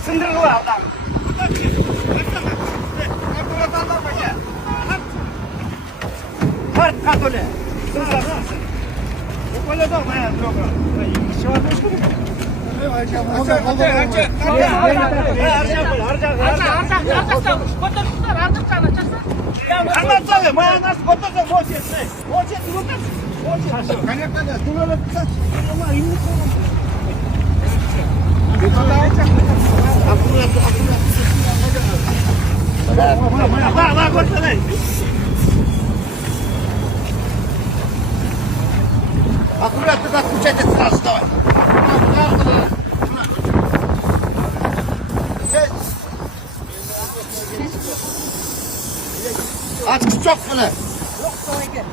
Sendiri lu adam. Hart katole. Boleh dong main droga. Siapa bos tu? Аккуратно так включайте сразу, давай. Aç çok bunu. Yok, kolay gel.